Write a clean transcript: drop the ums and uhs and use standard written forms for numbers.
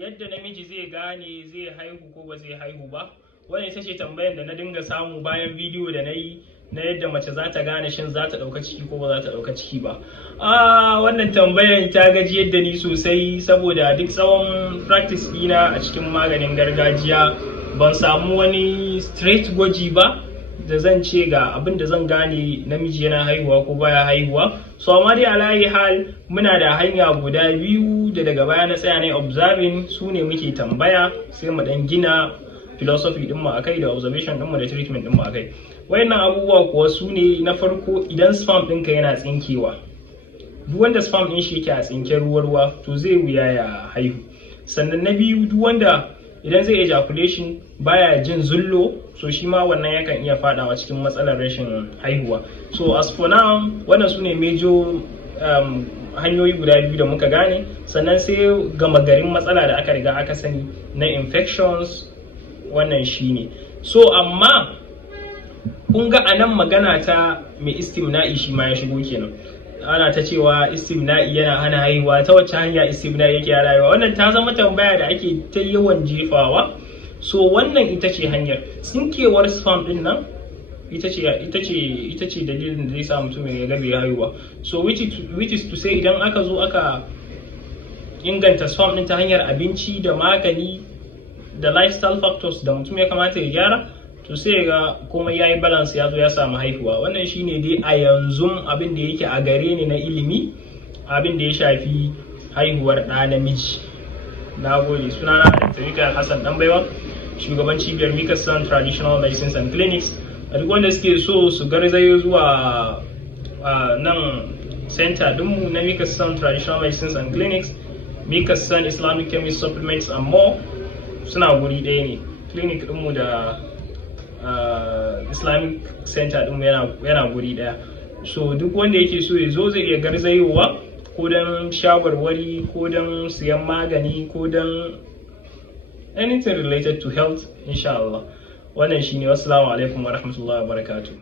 yadda namiji zai gane zai haihu ko ba zai haihu ba. Wannan ita ce tambayar da na dinga samu bayan bidiyo da na yi na yadda mace za ta gane shin za ta ɗauka ciki ko ba za ta ɗauka ciki ba. Wannan tambayar ta gaji yadda ni sosai, saboda duk tsawon practice ɗina a cikin maganin gargajiya ban samu wani straight gwaji ba da zan ce ga abin da zan gane namiji yana haihuwa ko baya haihuwa. So amma dai alayi hal muna da hanya guda biyu da daga baya na tsaya ne observing, su ne muke tambaya sai mu dan gina philosophy din mu akai da observation din mu da treatment din mu akai. Wayannan abubuwa kuwa su ne: na farko, idan sperm ɗinka yana tsinkewa, duk wanda sperm ɗin shi yake a tsinken ruwa to zai wuya ya haihu. Sannan na biyu, duk wanda idan zai ejaculation baya jin zullo, so shi ma wannan yakan iya fadawa cikin matsalar rashin haihuwa. So as for now, wannan su ne major hanyoyi guda biyu da muka gane. Sannan sai gama garin matsala da aka riga aka sani na infections, wannan shine. So amma kun ga anan magana ta mai istimna'i shi ma ya shigo kenan. Ana ta cewa istimna'i yana hana haihuwa, ta wacce hanya istimna'i yake hana haihuwa? Wannan ta zama tambaya da ake ta yawan jefawa. So wannan ita ce hanyar tsinkewar sperm din nan, ita ce dalilin da zai sa mutum ya ga bai haihuwa. So which is to say, idan aka zo aka inganta sperm din ta hanyar abinci da magani da lifestyle factors da mutum ya kamata ya gyara, to sai ga komai yayi balance, ya zo ya samu haihuwa. Wannan shine dai a yanzu abin da yake a gare ni na ilimi, abin da ya shafi haihuwar ɗa namiji. Na gode. Sunana Dr. Hassan Ɗanbaiwa, shugaban cibiyar Mikasan Traditional Medicines and Clinics. A duk wanda suke so su garzayo zuwa nan center dinmu na Mikasan Traditional Medicines and Clinics, Mikasan Islamic Chemist Supplements and More, suna guri ɗaya ne. Clinic dinmu da Islamic Center dinmu yana guri ɗaya. So duk wanda yake so ya zo zai iya garzayowa, ko don shawarwari, ko don siyan magani, ko don anything related to health, insha Allah. Wannan shine. Wassalamu alaikum wa rahmatullahi wa barakatuh.